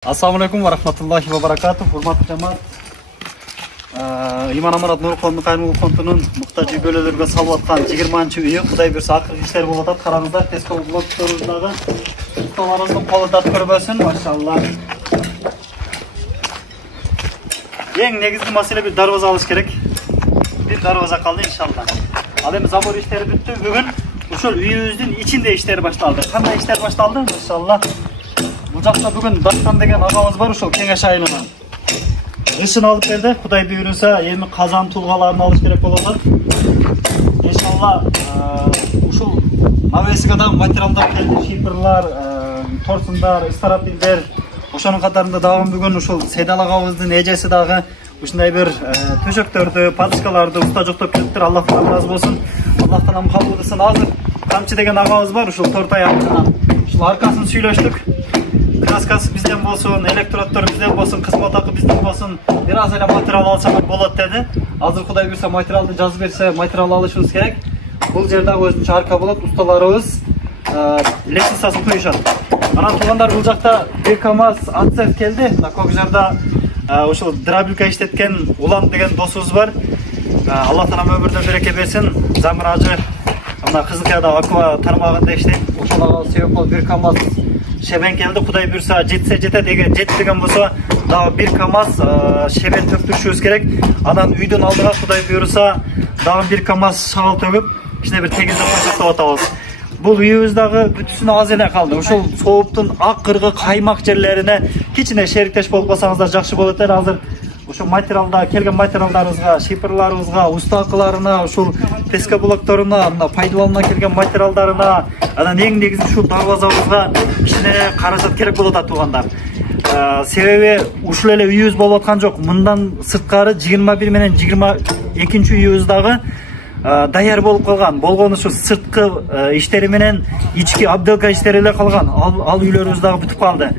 Assalamualaikum warahmatullahi wabarakatuh. Hurmatly jamaat. Иман Аманат Нұрқонның қайрымы фондының мұқтаж бөлелерге салып атқан 20-ші үйі Құдай берсе ақырғы іштер болып атады. Қараңыздар, Теско блогтарындағы ұсталарыңыздың қолы дат көрбөсін, машалла. Ең негізгі мәселе бір дарваза алыш керек. Bir darvaza қалды иншалла. Ал эми забор иштери бүттү. Бүгүн ошол үйүбүздүн ичинде иштер башталды. Кандай иштер башталды? Машалла. Бұл жақта бүгін Дастан деген ағамыз бар, ошол Кеңеш айылынан. Ишин алып берді. Құдай бұйырса, эми қазан тұлғаларын алыш керек болады. Иншалла, ушул навесиге дагы материалдар келди, шипрлар, торсундар, стропилдер. Ошонун катарында дагы бүгүн ушул Сейдал агабыздын эжеси дагы ушундай бир төшөктөрдү, подушкаларды уста жоктоп келиптир. Аллахтан разы болсун. Аллах таалам кабыл кылсын. Азыр Камчы деген агабыз бар, ушул торт аягынан. Ушул аркасын сүйлөштүк. Краскасы бизден болсын, электроттор бизден болсын, кызмат акы бизден болсын, бир аз эле материал алсак болот деди. Азыр Кудай буйрса материалды жазып берсе, материал алышыбыз керек. Бул жерде өзүнчө арка болот, усталарыбыз лестницасын коюшат. Анан туугандар, бул жакта бир КамАЗ отцех келди. Көк жарда ошол дробилка иштеткен Улан деген досубуз бар. Алла таалам өмүрүнө береке берсин. Замир ажы мына Кызылкаяда аква тармагында иштейт. Ошолго себеп болуп бир КамАЗ шебен келди. Кудай буйрса жетсе жетпеген болсо дагы бир КамАЗ шебен төктүрүшүбүз керек. Анан үйдөн алдыга Кудай буйрса дагы бир КамАЗ шагыл төгүп, кичине бир тегиз жасап атабыз. Бул үйүбүз дагы бүтүсүнө аз эле калды. Ошол сооптун акыркы каймак жерлерине кичине шериктеш болуп калсаңыздар жакшы болот эле. Азыр ошо материалда келген материалдарыбызга, шипрларыбызга, уста акыларына, ушул Теско блокторуна, мына пайдаланууна келген материалдарына, анан эң негизи ушул дарбазабызга кичине каражат керек болот да туугандар. Себеби ушул эле үйүбүз болуп аткан жок. Мындан сырткары 21 менен 22-нчи үйүбүз дагы даяр болуп калган. Болгону ушу сырткы иштери менен ички обделка иштери эле калган. Ал үйлөрүбүз дагы бүтүп калды.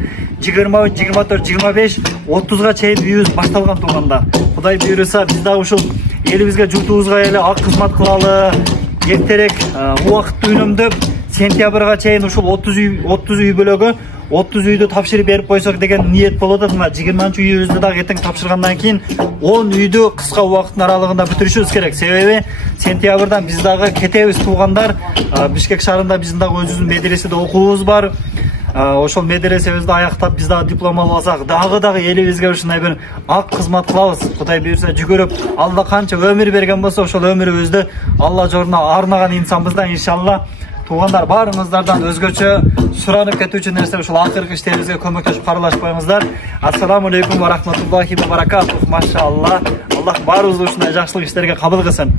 23, 24, 25, 30га чейин үйүбүз башталган туугандар. Кудай буйрса биз дагы ушул элибизге, журтубузга эле ак кызмат кылалы. Эртерээк убакытты үнөмдөп, сентябрга чейин ушул 30 үй бөлөгө 30 үйдү тапшырып берип койсок деген ниет болот. Мына 20-нчы үйүбүздү дагы эртең тапшыргандан кийин 10 үйдү кыска убакыттын аралыгында бүтүрүшүбүз керек. Себеби сентябрдан биз дагы кетебиз туугандар. Бишкек шаарында биздин дагы өзүбүздүн медреседе окуубуз бар. Ошол медресебизди аяктап биз дагы диплом алып алсак, дагы элибизге ушундай бир ак кызмат кылабыз. Кудай буйрса жүгүрүп, Алла канча өмүр берген болсо, ошол өмүрүбүздү Алла жолуна арнаган инсанбыз да иншалла. Туугандар, баарыңыздардан өзгөчө суранып кетүүчү нерсе ушул акыркы иштерибизге көмөктөшүп каралашпаңыздар. Ассаламу алейкум ва рахматуллахи ва баракатух. Машалла. Аллах баарыбызды ушундай жакшылык иштерге кабыл кылсын.